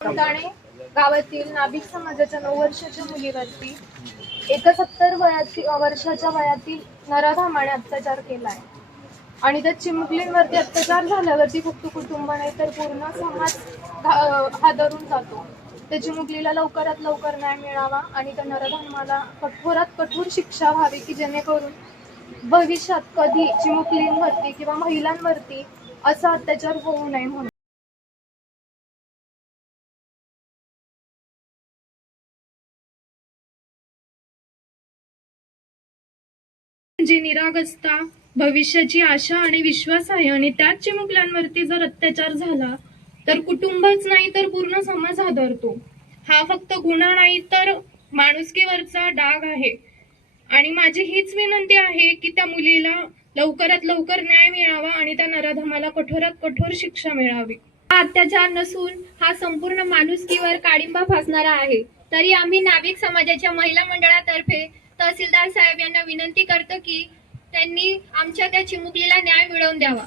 ठाणे गावातील नाभिक समाजाच्या 9 वर्षाच्या मुलीवरती 71 वर्षाच्या वयातील नराधमाने अत्याचार केलाय आणि त्या चिमुकलींवरती अत्याचार झाल्यावरती फक्त कुटुंब नाही तर पूर्ण समाज हादरून जातो. त्या चिमुकलीला लवकरात लवकर न्याय मिळावा आणि त्या नराधमाला कठोरात कठोर शिक्षा व्हावी की जेणेकरून भविष्यात कधी चिमुकलींवरती किंवा महिलांवरती असा अत्याचार होऊ नये म्हणून. जी निरागसता, भविष्याची आशा आणि विश्वास आहे आणि त्याच चिमुकल्यांवरती जर अत्याचार झाला तर कुटुंबच नाही तर पूर्ण समाज हादरतो. हा फक्त गुन्हा नाही तर माणुसकीवरचा डाग आहे आणि माझी हीच विनंती आहे की त्या मुलीला लवकरात लवकर न्याय मिळावा आणि त्या नराधमाला कठोरात कठोर शिक्षा मिळावी. हा अत्याचार नसून हा संपूर्ण माणुसकीवर काळिंबा फासणारा आहे. तरी आम्ही नाभिक समाजाच्या महिला मंडळातर्फे तहसीलदार साहेब यांना विनंती करतो की त्यांनी आमच्या त्या चिमुकलीला न्याय मिळवून द्यावा.